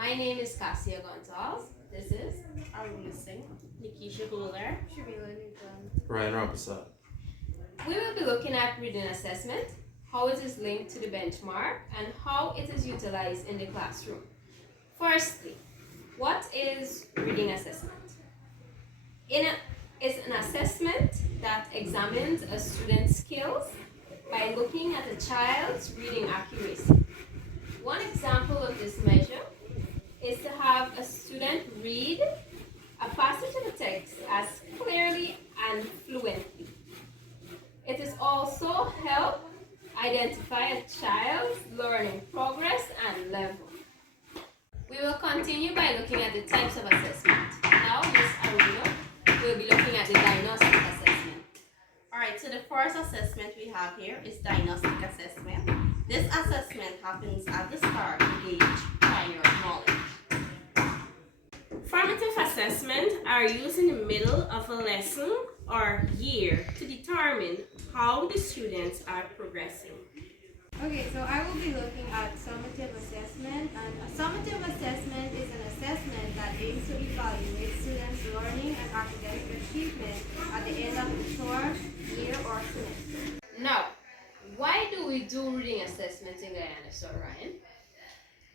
My name is Cassia Gonzalez. This is Aruna Singh, Nikisha Guler, Shamila Newton. Ryan Rampersad. We will be looking at reading assessment, how it is linked to the benchmark, and how it is utilized in the classroom. Firstly, what is reading assessment? It's an assessment that examines a student's skills by looking at a child's reading accuracy. One example of this measure is to have a student read a passage of a text as clearly and fluently. It is also help identify a child's learning progress and level. We will continue by looking at the types of assessment. Now, Ms. Aruna will be looking at the diagnostic assessment. Alright, so the first assessment we have here is diagnostic assessment. This assessment happens at the start to gauge prior knowledge. Formative assessments are used in the middle of a lesson or year to determine how the students are progressing. Okay, so I will be looking at summative assessment, and a summative assessment is an assessment that aims to evaluate students' learning and academic achievement at the end of the term, year, or semester. Now, why do we do reading assessment in Guyana, Sir Ryan?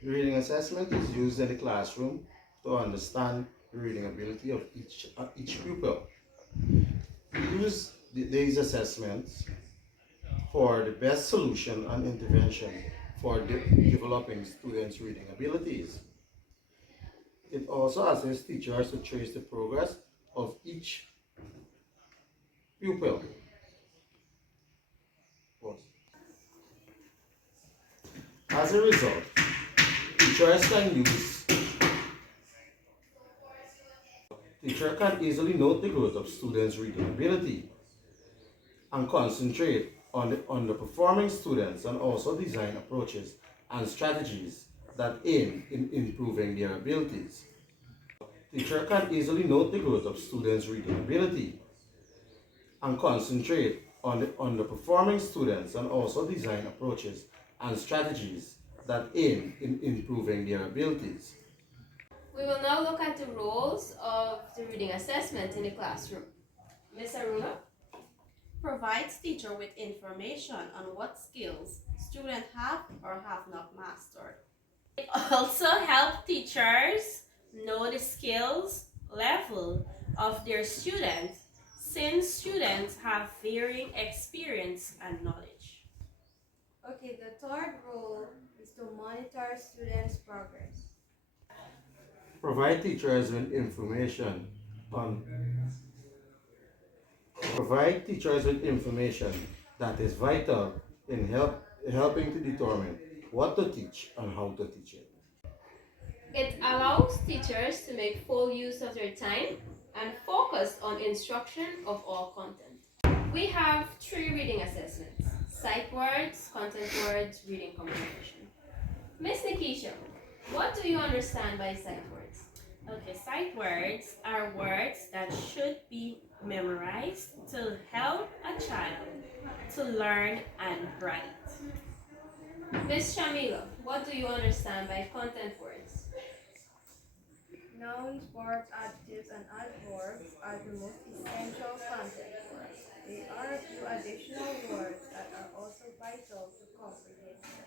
Reading assessment is used in the classroom to understand the reading ability of each pupil. We use these assessments for the best solution and intervention for developing students' reading abilities. It also assists teachers to trace the progress of each pupil. As a result, teacher can easily note the growth of students' reading ability and concentrate on the underperforming students and also design approaches and strategies that aim in improving their abilities. Teacher can easily note the growth of students' reading ability and concentrate on the underperforming students and also design approaches and strategies that aim in improving their abilities. We will now look at the roles of the reading assessment in the classroom. Ms. Aruna? Provides teacher with information on what skills students have or have not mastered. It also helps teachers know the skills level of their students, since students have varying experience and knowledge. Okay, the third role is to monitor students' progress. Provide teachers with information that is vital in helping to determine what to teach and how to teach it. It allows teachers to make full use of their time and focus on instruction of all content. We have 3 reading assessments: sight words, content words, reading comprehension. Ms. Nikisha, what do you understand by sight words? Okay, sight words are words that should be memorized to help a child to learn and write. Ms. Shamila, what do you understand by content words? Nouns, verbs, adjectives, and adverbs are the most essential content words. There are a few additional words that are also vital to comprehension.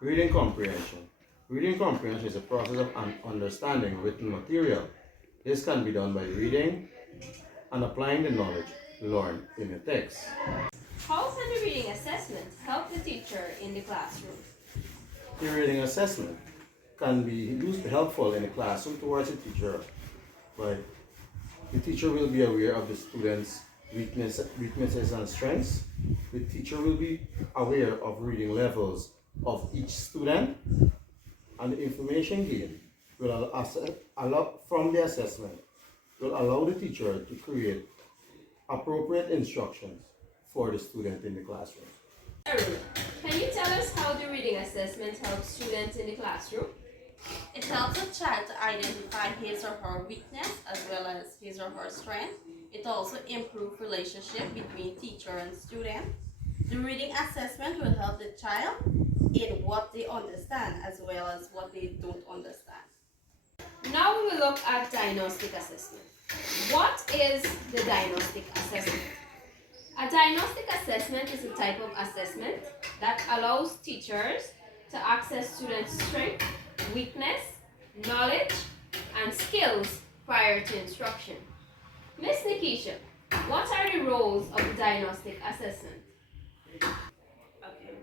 Reading comprehension. Reading comprehension is a process of understanding written material. This can be done by reading and applying the knowledge learned in the text. How can the reading assessment help the teacher in the classroom? The reading assessment can be used helpful in the classroom towards the teacher, but the teacher will be aware of the students' weaknesses and strengths. The teacher will be aware of reading levels of each student, and the information gained will allow from the assessment will allow the teacher to create appropriate instructions for the student in the classroom. Aruna, can you tell us how the reading assessment helps students in the classroom? It helps a child to identify his or her weakness as well as his or her strength. It also improves relationship between teacher and student. The reading assessment will help the child in what they understand as well as what they don't understand. Now we will look at diagnostic assessment. What is the diagnostic assessment? A diagnostic assessment is a type of assessment that allows teachers to access students' strength, weakness, knowledge, and skills prior to instruction. Ms. Nikisha, what are the roles of the diagnostic assessment? Okay.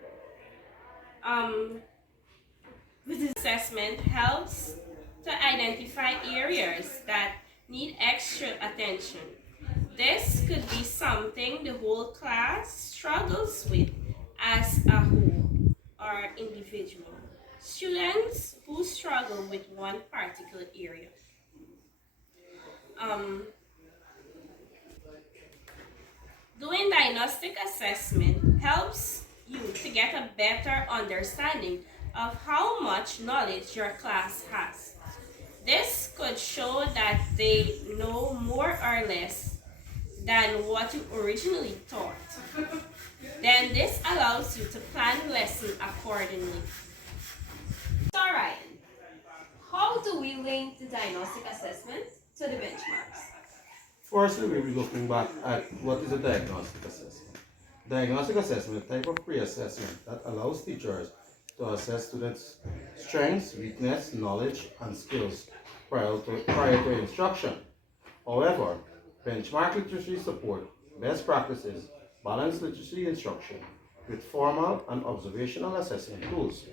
This assessment helps to identify areas that need extra attention. This could be something the whole class struggles with as a whole or individual. Students who struggle with one particular area. Doing diagnostic assessment helps you to get a better understanding of how much knowledge your class has. This could show that they know more or less than what you originally thought. Then this allows you to plan lesson accordingly. So Ryan, how do we link the diagnostic assessment to the benchmarks? Firstly, we'll be looking back at what is a diagnostic assessment. Diagnostic assessment is a type of pre-assessment that allows teachers to assess students' strengths, weakness, knowledge, and skills prior to instruction. However, benchmark literacy support best practices, balanced literacy instruction with formal and observational assessment tools,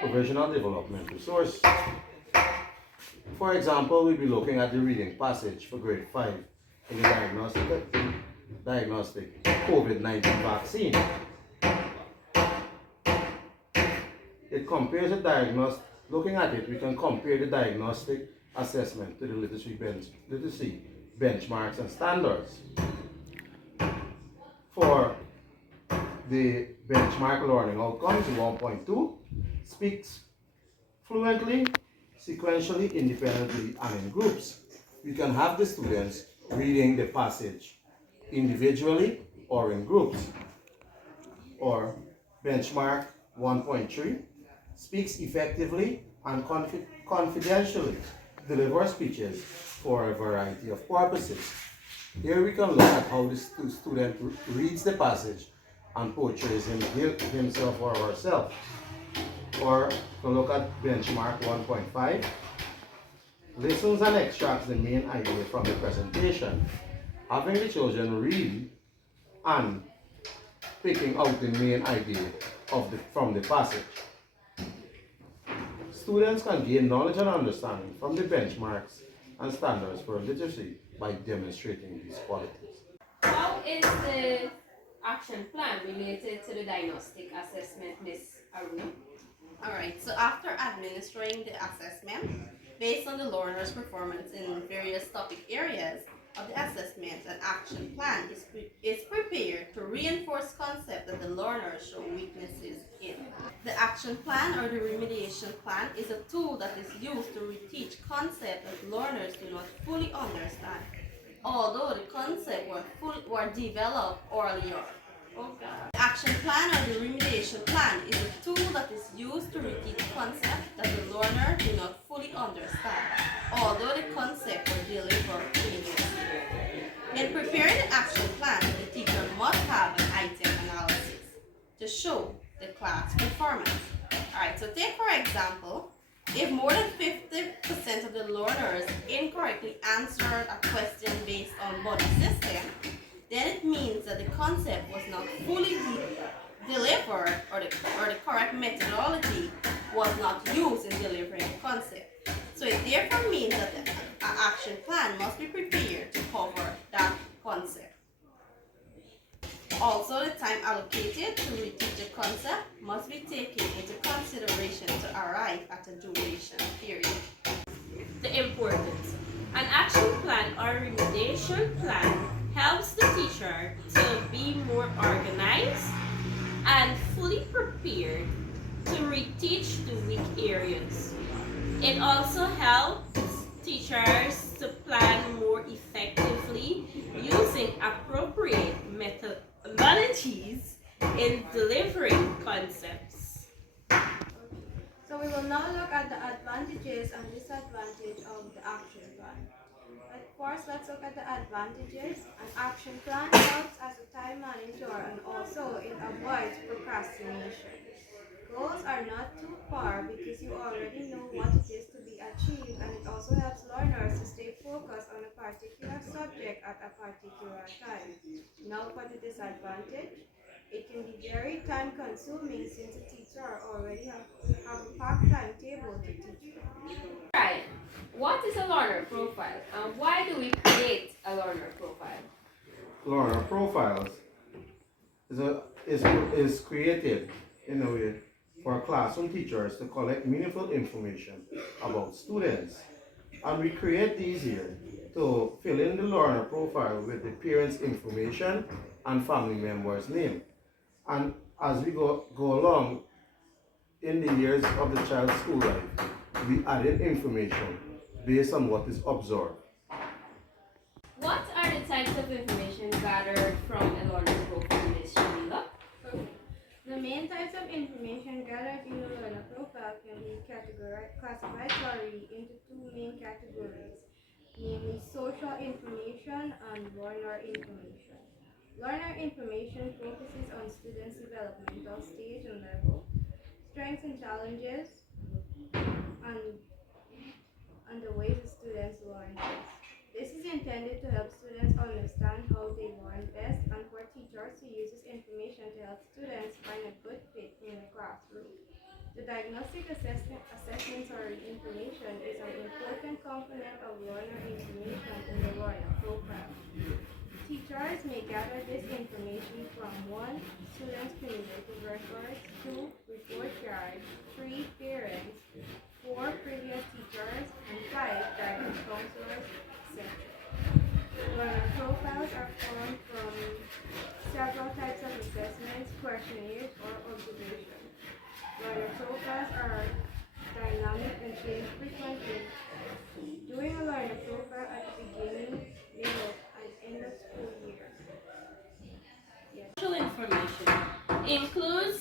provisional development resource. For example, we'll be looking at the reading passage for grade 5 in the diagnostic COVID-19 vaccine. It compares the looking at it, we can compare the diagnostic assessment to the literacy benchmarks and standards. For the benchmark learning outcomes, 1.2 speaks fluently, sequentially, independently, and in groups. We can have the students reading the passage individually or in groups. Or benchmark 1.3 speaks effectively and confidentially, delivers speeches for a variety of purposes. Here we can look at how the student reads the passage and portrays himself or herself. Or to look at benchmark 1.5, listens and extracts the main idea from the presentation, having the children read and picking out the main idea from the passage. Students can gain knowledge and understanding from the benchmarks and standards for literacy by demonstrating these qualities. How is the action plan related to the diagnostic assessment, Ms. Aruna? Alright, so after administering the assessment, based on the learner's performance in various topic areas of the assessment, an action plan is prepared to reinforce concepts that the learner show weaknesses in. The action plan or the remediation plan is a tool that is used to reteach concepts that learners do not fully understand, although the concepts were developed earlier. The action plan or the remediation plan is a tool that is used to reteach concepts that the learner do not fully understand, although the concepts were delivered previously. In preparing the action plan, the teacher must have an item analysis to show the class performance. Alright, so take for example, if more than 50% of the learners incorrectly answered a question based on body system, then it means that the concept was not fully delivered or the correct methodology was not used in delivering the concept. So it therefore means that an action plan must be prepared to cover that concept. Also, the time allocated to reteach a concept must be taken into consideration to arrive at a duration period. The importance. An action plan or remediation plan helps the teacher to be more organized and fully prepared to reteach the weak areas. It also helps teachers to plan more effectively using appropriate methodologies in delivering concepts. So we will now look at the advantages and disadvantages of the action plan. But first, let's look at the advantages. An action plan helps as a time manager and also it avoids procrastination. Goals are not too far because you already know what it is to be achieved, and it also helps learners to stay focused on a particular subject at a particular time. Now for the disadvantage. It can be very time consuming since a teacher already have a packed timetable to teach from. Right. What is a learner profile and why do we create a learner profile? Learner profiles is created in a way for classroom teachers to collect meaningful information about students. And we create these here to fill in the learner profile with the parents' information and family members' name. And as we go along in the years of the child's school life, we add in information based on what is observed. What are the types of information gathered from a learner profile, Ms. Shamila? The main types of information gathered in the learner profile can be classified into two main categories, namely social information and learner information. Learner information focuses on students' developmental stage and level, strengths and challenges, and the ways the students learn best. This is intended to help students understand how they learn best and for teachers to use this information to help students find a good fit in the classroom. The diagnostic assessment or information is an important component of learner information in the learner profile. Teachers may gather this information from 1. Students' cumulative records, 2. Report cards, 3. Parents, 4. Previous teachers, and 5. Guidance counselors, etc. Learner profiles are formed from several types of assessments, questionnaires, or observations. Learner profiles are dynamic and change frequently. Doing a learner profile at the beginning, middle, and end of school year. Social information includes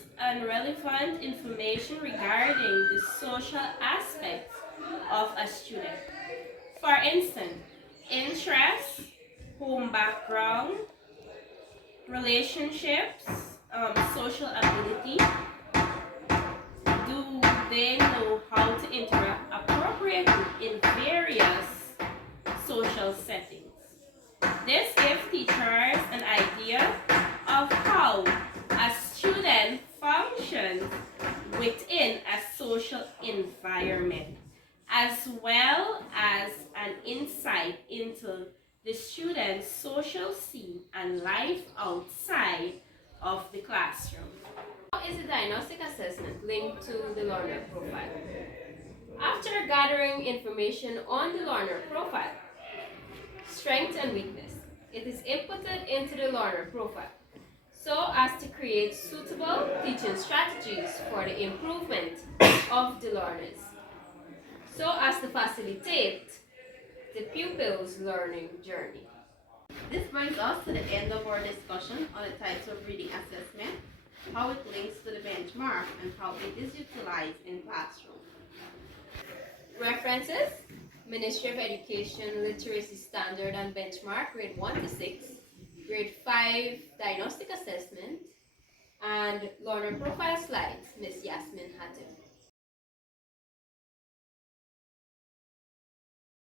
relevant information regarding the social aspects of a student. For instance, interests, home background, relationships, social ability. Do they know how to interact appropriately in various social settings? This gives teachers an idea of how a student functions within a social environment, as well as an insight into the student's social scene and life outside of the classroom. How is the diagnostic assessment linked to the learner profile? After gathering information on the learner profile, strength and weakness, it is inputted into the learner profile so as to create suitable teaching strategies for the improvement of the learners, so as to facilitate the pupil's learning journey. This brings us to the end of our discussion on the types of reading assessment, how it links to the benchmark, and how it is utilized in classroom. References: Ministry of Education Literacy Standard and Benchmark, grade 1 to 6, grade 5 Diagnostic Assessment, and Learner Profile Slides, Miss Yasmin Hattem.